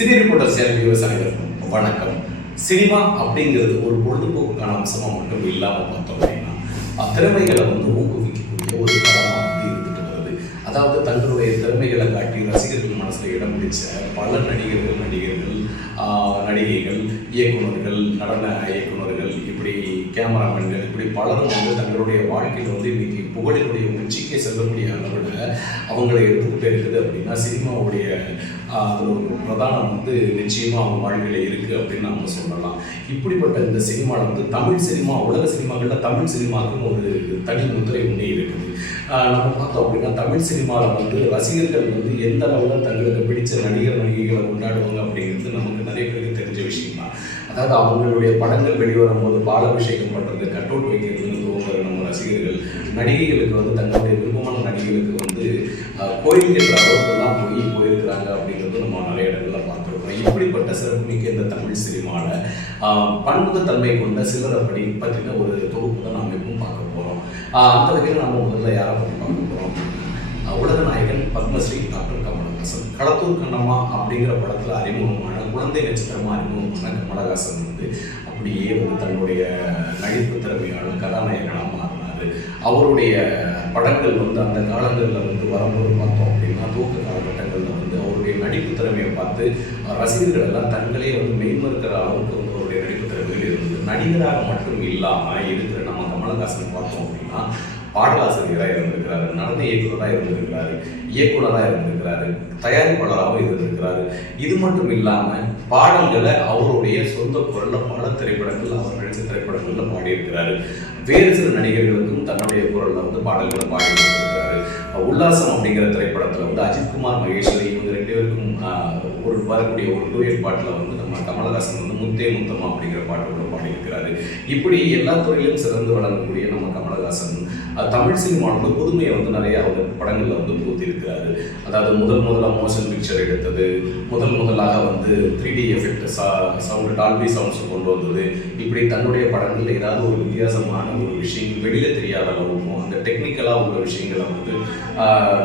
Cine reporter channel viewers அனைவருக்கும் வணக்கம். Cinema அப்படிங்கிறது ஒரு பொழுதுபோக்குக்கான அம்சமாக மட்டும் இல்லாமல் பார்த்தோம் அப்படின்னா திறமைகளை வந்து ஊக்குவிக்கக்கூடிய ஒரு படமாக வந்து இருந்துட்டு வருது. அதாவது தங்களுடைய திறமைகளை காட்டி ரசிகர்கள் மனசில் இடம் பிடிச்ச பல நடிகர்கள் நடிகர்கள் நடிகைகள் இயக்குநர்கள் நடன இயக்குனர்கள் கேமராமேன்கள் இப்படி பலரும் வந்து தங்களுடைய வாழ்க்கையில் வந்து இன்னைக்கு புகழினுடைய உச்சிக்கே செல்லக்கூடிய அளவில் அவங்களை எடுத்துக்கிட்டு இருக்குது அப்படின்னா சினிமாவுடைய ஆஹ், ஒரு பிரதானம் வந்து நிச்சயமாக அவங்க வாழ்க்கையில் இருக்குது அப்படின்னு நம்ம சொல்லலாம். இப்படிப்பட்ட இந்த சினிமாவில் வந்து தமிழ் சினிமா உலக சினிமாக்களில் தமிழ் சினிமாவுக்குன்னு ஒரு தனி முத்திரை ஒன்றே இருக்குது. நம்ம பார்த்தோம் அப்படின்னா தமிழ் சினிமாவில் வந்து ரசிகர்கள் வந்து எந்த அளவில் தங்களுக்கு பிடிச்ச நடிகர் நடிகைகளை கொண்டாடுவாங்க அப்படிங்கிறது நமக்கு நிறைய பேருக்கு தெரிஞ்ச விஷயம் தான் அதாவது அவங்களுடைய படங்கள் வெளிவரும் போது பாலாபிஷேகம் பண்ணுறது கட் அவுட் வைக்கிறதுன்னு நம்ம ரசிகர்கள் நடிகைகளுக்கு வந்து தங்களுடைய விருப்பமான நடிகைகளுக்கு வந்து ஆஹ், கோயில் என்ற அளவுக்குலாம் போய் போயிருக்கிறாங்க அப்படிங்கிறது நம்ம நிறைய இடங்களில் பார்த்துருக்கோம் இப்படிப்பட்ட சிறப்புமிக்க இந்த தமிழ் சினிமாவில் பன்முகத்தன்மை கொண்ட சிலரை படி பற்றின ஒரு தொகுப்பு தான் நாம் எப்பவும் பார்க்க போகிறோம் அந்த வகையில் நம்ம முதல்ல யாரை பற்றி பார்க்க போகிறோம் உலக நாயகன் பத்மஸ்ரீ டாக்டர் கமலஹாசன். களத்தூர் கண்ணம்மா அப்படிங்கிற படத்தில் அறிமுகமான குழந்தை நட்சத்திரமாக இருக்கும் கமலஹாசன் வந்து அப்படியே வந்து தன்னுடைய நடிப்பு திறமையான கதாநாயகனாக மாறினார். அவருடைய படங்கள் வந்து அந்த காலங்களில் வந்து வரும்போது பார்த்தோம் அப்படின்னா தூக்க காலகட்டங்களில் வந்து அவருடைய நடிப்பு திறமையை பார்த்து ரசிகர்கள் எல்லாம் தங்களே வந்து மெய்மறுக்கிற அளவுக்கு வந்து அவருடைய நடிப்பு திறமைகள் இருந்தது. நடிகராக மட்டும் இல்லாமல் இருக்கிற நம்ம கமலஹாசன் பார்த்தோம் அப்படின்னா பாடலாசிரியராக இருந்திருக்கிறாரு நடன இயக்குனராக இருந்திருக்கிறாரு இயக்குனராக இருந்திருக்கிறாரு தயாரிப்பாளராகவும் இருந்திருக்கிறாரு. இது மட்டும் இல்லாமல் பாடல்களை அவருடைய சொந்த குரலில் பல திரைப்படங்கள் அவர் நடித்த திரைப்படங்களில் பாடியிருக்கிறாரு. வேறு சில நடிகர்களுக்கும் தன்னுடைய குரலில் வந்து பாடல்களை பாடியிருக்கிறார். உல்லாசம் அப்படிங்கிற திரைப்படத்தில் வந்து அஜித்குமார் மகேஸ்வரி இவங்க ரெண்டு பேருக்கும் ஒரு வரக்கூடிய ஒரு டூயட் பாட்டில் வந்து நம்ம கமலஹாசன் வந்து முத்தே முத்தமா அப்படிங்கிற பாட்டு கூட பாடியிருக்கிறாரு. இப்படி எல்லா துறையிலும் சிறந்து வளரக்கூடிய நம்ம கமலஹாசன் தமிழ் சினிமாவில் புதுமையை வந்து நிறைய அவர் படங்களில் வந்து பூத்திருக்கிறாரு அதாவது முதல் முதலாக மோஷன் பிக்சர் எடுத்தது முதல் முதலாக வந்து three D effect sound Dolby sounds கொண்டு வந்தது. இப்படி தன்னுடைய படங்களில் ஏதாவது ஒரு வித்தியாசமான ஒரு விஷயம் வெளியில் தெரியாத அளவுக்கும் அந்த டெக்னிக்கலாக உள்ள விஷயங்களை வந்து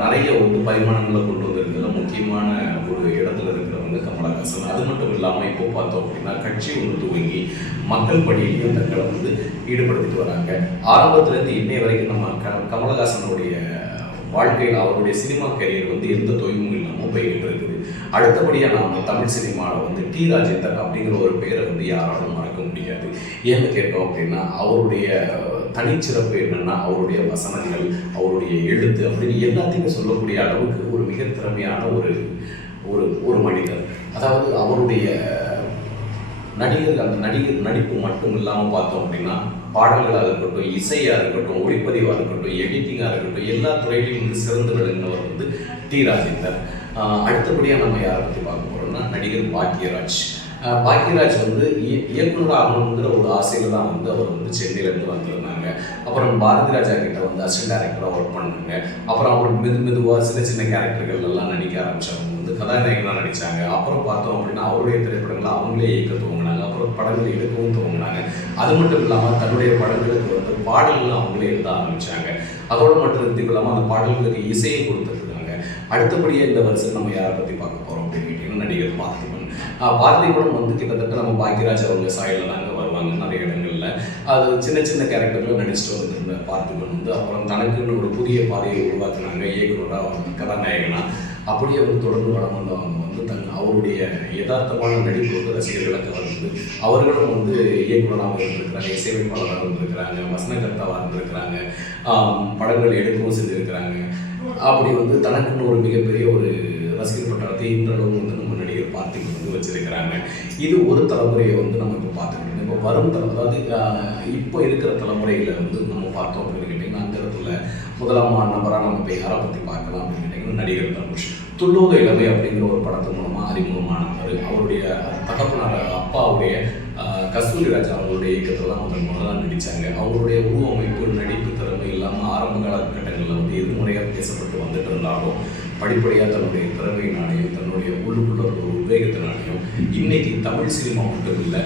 நிறைய வந்து பரிமாணங்களை கொண்டு வந்திருக்கிறதுல முக்கியமான ஒரு இடத்துல இருக்கிறவங்க கமலஹாசன் அது மட்டும் இல்லாமல் இப்போ பார்த்தோம் அப்படின்னா கட்சி ஒன்று துவங்கி மக்கள் பணியிலையும் தங்களை வந்து ஈடுபடுத்திட்டு வராங்க. ஆரம்பத்துலேருந்து இன்னை வரைக்கும் நம்ம க கமலஹாசனுடைய வாழ்க்கையில் அவருடைய சினிமா கரியர் வந்து எந்த தொய்வும் இல்லாமல் போய்கிட்டு இருக்குது. அடுத்தபடியாக நம்ம தமிழ் சினிமாவில் வந்து டி ராஜேந்தர் அப்படிங்கிற ஒரு பேரை வந்து யாராலும் மறக்க முடியாது. ஏன்னு கேட்டோம் அப்படின்னா அவருடைய தனிச்சிறப்பு என்னன்னா அவருடைய வசனங்கள் அவருடைய எழுத்து அப்படின்னு எல்லாத்தையுமே சொல்லக்கூடிய அளவுக்கு ஒரு மிக திறமையான ஒரு ஒரு ஒரு மனிதர். அதாவது அவருடைய நடிகர் அந்த நடிகர் நடிப்பு மட்டும் இல்லாமல் பார்த்தோம் அப்படின்னா பாடல்களாக இருக்கட்டும் இசையாக இருக்கட்டும் ஒளிப்பதிவாக இருக்கட்டும் எடிட்டிங்காக இருக்கட்டும் எல்லா துறையிலும் வந்து சிறந்து விளங்கினவர் வந்து டி. ராஜேந்தர். அடுத்தபடியாக நம்ம யாரை பற்றி பார்க்க போகிறோம்னா நடிகர் பாக்யராஜ். பாக்யராஜ் வந்து இய- இயக்குனர் ஆகணுங்கிற ஒரு ஆசையில் தான் வந்து அவர் வந்து சென்னையிலேருந்து வந்திருந்தாங்க. அப்புறம் பாரதி ராஜா கிட்ட வந்து அசிஸ்டன்ட் டேரக்டராக ஒர்க் பண்ணாங்க. அப்புறம் அவர் மெது மெதுவாக சின்ன சின்ன கேரக்டர்கள் எல்லாம் நடிக்க ஆரம்பிச்சவங்க வந்து கதாநாயகனாக நடித்தாங்க அப்புறம் பார்த்தோம் அப்படின்னா அவருடைய திரைப்படங்களை அவங்களே இயக்க துவங்கினாங்க. அப்புறம் படங்கள் எடுக்கவும் துவங்கினாங்க. அது மட்டும் இல்லாமல் தன்னுடைய படங்களுக்கு வந்து பாடல்கள் அவங்களே எழுத ஆரம்பிச்சாங்க. அதோடு மட்டும் நிறுத்திக் அந்த பாடல்களுக்கு இசையை கொடுத்துருக்காங்க அடுத்தபடியாக இந்த வருஷம் நம்ம யாரை பற்றி பார்க்க போகிறோம் அப்படின்னு கேட்டிங்கன்னா நடிகர் பார்த்திபன். பார்த்திபன் வந்து கிட்டத்தட்ட நம்ம பாக்யராஜ் அவங்க சாயலில் தாங்க வருவாங்க நிறைய இடங்களில். அது சின்ன சின்ன கேரக்டரில் நடிச்சுட்டு வந்துருந்த பார்த்திபன் வந்து அப்புறம் தனக்குன்னு ஒரு புதிய பாதையை உருவாக்குனாங்க. இயக்குனராக கதாநாயகனா. அப்படியே அவர் தொடர்ந்து வளம் வந்தவங்க வந்து தன் அவருடைய யதார்த்தமான நடிப்பு வந்து ரசிகர்களை கவர்ந்து அவர்களும் வந்து இயக்குனராக இருந்திருக்கிறாங்க இசையமைப்பாளராக இருந்திருக்கிறாங்க வசனகர்த்தாவாக இருந்திருக்கிறாங்க. படங்கள் எடுக்கவும் செஞ்சுருக்கிறாங்க. அப்படி வந்து தனக்குன்னு ஒரு மிகப்பெரிய ஒரு ரசிகர் பட்டாளத்தை இன்றளவும் வந்து நம்ம நடிகர் பார்த்திபன் வந்து வச்சிருக்கிறாங்க. இது ஒரு தலைமுறையை வந்து நம்ம இப்போ பார்த்துக்கிட்டோம். இப்போ வரும் தலைமுறை அதாவது இப்போ இருக்கிற தலைமுறையில் வந்து நம்ம பார்த்தோம் அப்படின்னு கேட்டிங்கன்னா அந்த இடத்துல முதலாம் நபராக நம்ம இப்போ யாரை பற்றி பார்க்கலாம் அப்படின்னு கேட்டிங்கன்னா நடிகர் தனுஷ். துள்ளோக இளமை அப்படிங்கிற ஒரு படத்தின் மூலமாக அறிமுகமானவர் அவருடைய தகப்பனார் அப்பாவுடைய கஸ்தூரி ராஜா அவங்களுடைய இயக்கத்தில் தான் முதல் முதலாக நடித்தாங்க அவங்களுடைய உருவமைப்பு நடிப்பு திறமை இல்லாமல் ஆரம்ப காலகட்டங்களில் வந்து எதிர்முறையாக பேசப்பட்டு வந்துட்டு இருந்தாலும் படிப்படியாக தன்னுடைய திறமையினாலையும் தன்னுடைய உள்ளுக்குள்ள ஒரு உத்வேகத்தினாலையும் இன்னைக்கு தமிழ் சினிமா மட்டும் இல்லை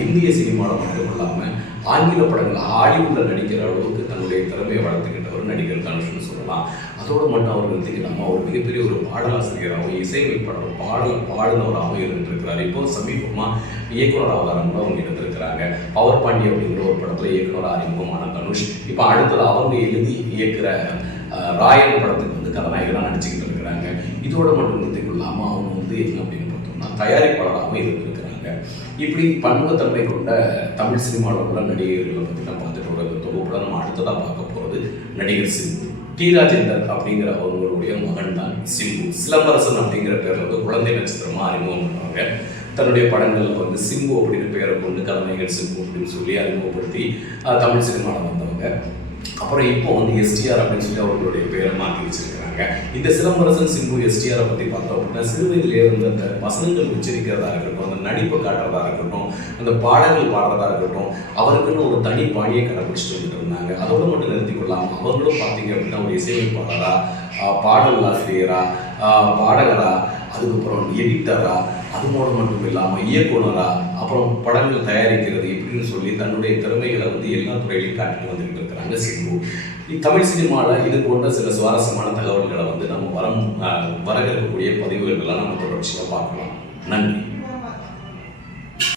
இந்திய சினிமாவில் மட்டும் இல்லாமல் ஆங்கில படங்கள் ஹாலிவுட்டில் நடிக்கிற அளவுக்கு தன்னுடைய திறமையை வளர்த்துக்கிட்டு வளர்த்துக்கிட்டவர் நடிகர் தனுஷ்னு சொல்லலாம். அதோட மட்டும் அவர் நிறுத்திக்கலாமா ஒரு மிகப்பெரிய ஒரு பாடலாசிரியராகவும் இசையமைப்பாளர் பாடல் பாடினவராகவும் இருந்திருக்கிறார். இப்போ சமீபமாக இயக்குனர் அவதாரம் கூட அவங்க இருந்திருக்கிறாங்க. பவர் பாண்டி அப்படிங்கிற ஒரு படத்தில் இயக்குனர் அறிமுகமான தனுஷ். இப்போ அடுத்தது அவங்க எழுதி இயக்குற ராயல் ராயன் படத்துக்கு வந்து கதாநாயகராக நடிச்சுக்கிட்டு இருக்கிறாங்க. இதோட மட்டும் இல்லாமல் அவங்க வந்து என்ன அப்படின்னு பார்த்தோம்னா தயாரிப்பாளராகவும் இருக்கிறாங்க இப்படி பன்முகத்தன்மை கொண்ட தமிழ் சினிமாவில் உள்ள நடிகர்களை பற்றி நம்ம பார்த்துட்டு வர தொகுப்புல நம்ம அடுத்ததாக பார்க்க போகிறது நடிகர் சிம்பு. டி. ராஜேந்தர் அப்படிங்கிற அவர்களுடைய மகன் தான் சிம்பு. சிலம்பரசன் அப்படிங்கிற பேர்ல வந்து குழந்தை நட்சத்திரமா அறிமுகம் பண்ணுவாங்க. தன்னுடைய படங்களில் வந்து சிம்பு அப்படின்னு பெயரை கொண்டு கலைஞர் சிம்பு அப்படின்னு சொல்லி அறிமுகப்படுத்தி தமிழ் சினிமாவில் வந்தவங்க. அப்புறம் இப்போ வந்து எஸ்டிஆர் அப்படின்னு சொல்லி அவர்களுடைய பேரை மாற்றி வச்சிருக்கிறாங்க. இந்த சிலம்பரசன் சிம்பு எஸ்டிஆரை பற்றி பார்த்தோம் அப்படின்னா சிறு வயதிலே வந்து அந்த வசனங்கள் உச்சரிக்கிறதா இருக்கட்டும் அந்த நடிப்பை காட்டுறதா இருக்கட்டும் அந்த பாடல்கள் பாடுறதா இருக்கட்டும் அவருக்குன்னு ஒரு தனி பாணியை கடைபிடிச்சிட்டு வந்துட்டு இருந்தாங்க. அதோட மட்டும் நிறுத்தி கொள்ளாமல் அவர்களும் பார்த்தீங்க அப்படின்னா ஒரு இசையமைப்பாளரா பாடல் ஆசிரியரா பாடகரா அதுக்கப்புறம் எடிட்டரா அது மூலம் மட்டும் இல்லாமல் இயக்குனரா அப்புறம் படங்கள் தயாரிக்கிறது இப்படின்னு சொல்லி தன்னுடைய திறமைகளை வந்து எல்லா துறையிலையும் காட்டிட்டு வந்துகிட்டு இருக்கிறாங்க சிம்பு. தமிழ் சினிமாவில் இது போன்ற சில சுவாரஸ்யமான தகவல்களை வந்து நம்ம வரம் வர இருக்கக்கூடிய பதிவுகளெல்லாம் நம்ம தொடர்ச்சியாக பார்க்கலாம். நன்றி.